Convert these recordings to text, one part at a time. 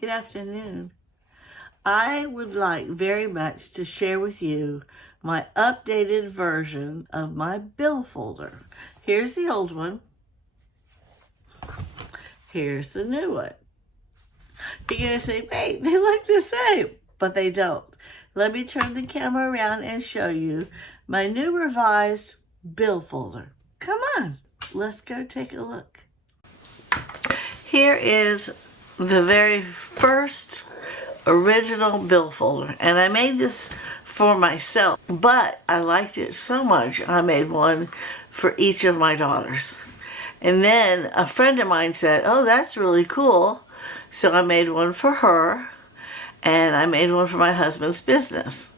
Good afternoon. I would like very much to share with you my updated version of my bill folder. Here's the old one. Here's the new one. You're going to say, wait, they look the same, but they don't. Let me turn the camera around and show you my new revised bill folder. Come on, let's go take a look. Here is the very first original bill folder, and I made this for myself, but I liked it so much I made one for each of my daughters. And then a friend of mine said, oh, that's really cool, so I made one for her, and I made one for my husband's business.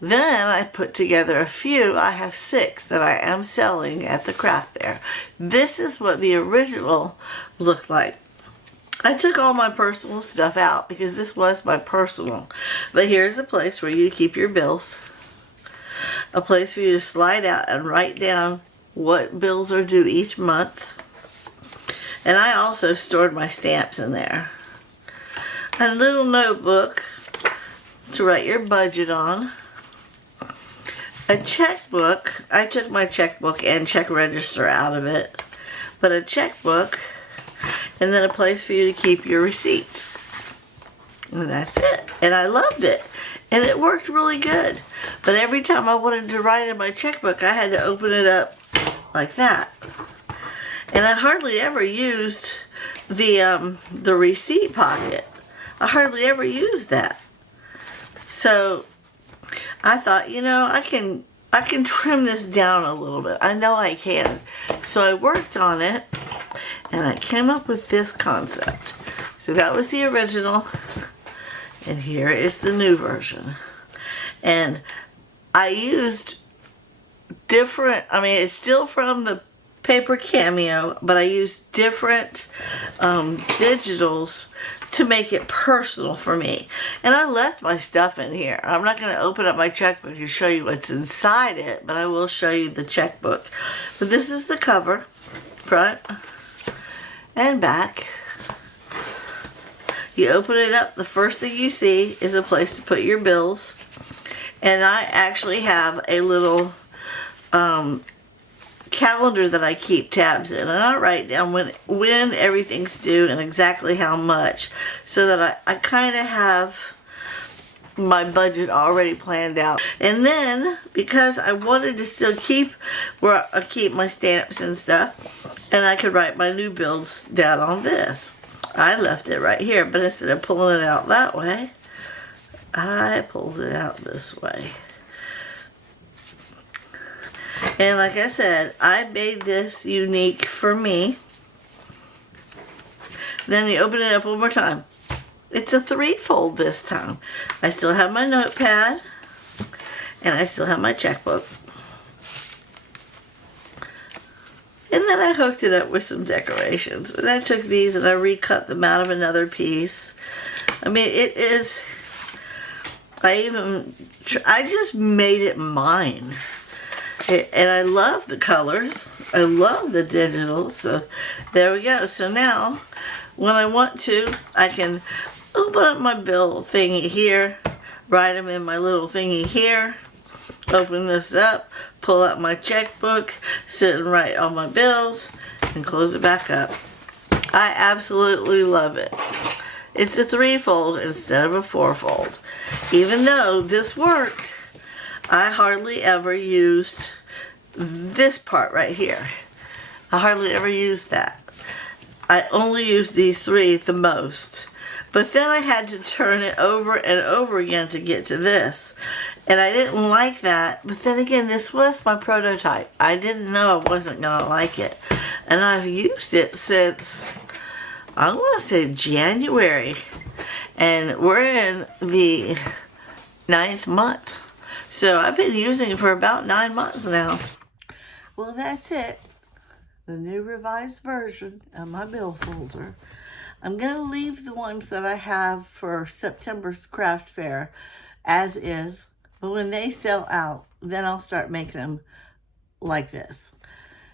Then I put together a few. I have 6 that I am selling at the craft fair. This is what the original looked like. I took all my personal stuff out because this was my personal. But here's a place where you keep your bills. A place for you to slide out and write down what bills are due each month. And I also stored my stamps in there. A little notebook to write your budget on. A checkbook. I took my checkbook and check register out of it. But a checkbook. And then a place for you to keep your receipts. And that's it. And I loved it. And it worked really good. But every time I wanted to write in my checkbook, I had to open it up like that. And I hardly ever used the receipt pocket. I hardly ever used that. So I thought, you know, I can trim this down a little bit. I know I can. So I worked on it. And I came up with this concept. So that was the original. And here is the new version. And I used different, it's still from the paper Cameo, but I used different digitals to make it personal for me. And I left my stuff in here. I'm not going to open up my checkbook and show you what's inside it, but I will show you the checkbook. But this is the cover, front and back. You open it up, the first thing you see is a place to put your bills. And I actually have a little calendar that I keep tabs in, and I write down when everything's due and exactly how much, so that I kind of have my budget already planned out. And then, because I wanted to still keep where I keep my stamps and stuff, and I could write my new bills down on this, I left it right here. But instead of pulling it out that way, I pulled it out this way. And like I said, I made this unique for me. Then you open it up one more time. It's a 3-fold this time. I still have my notepad, and I still have my checkbook. And then I hooked it up with some decorations. And I took these and I recut them out of another piece. It is, I just made it mine. And I love the colors. I love the digital. So there we go. So now, when I want to, I can open up my bill thingy here, write them in my little thingy here, open this up, pull out my checkbook, sit and write all my bills, and close it back up. I absolutely love it. It's a 3-fold instead of a 4-fold. Even though this worked, I hardly ever used this part right here. I hardly ever used that. I only used these 3 the most. But then I had to turn it over and over again to get to this. And I didn't like that. But then again, this was my prototype. I didn't know I wasn't going to like it. And I've used it since, I want to say January. And we're in the 9th month. So I've been using it for about 9 months now. Well, that's it. The new revised version of my bill folder. I'm going to leave the ones that I have for September's craft fair as is. But when they sell out, then I'll start making them like this.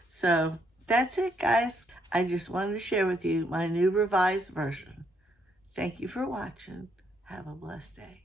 So that's it, guys. I just wanted to share with you my new revised version. Thank you for watching. Have a blessed day.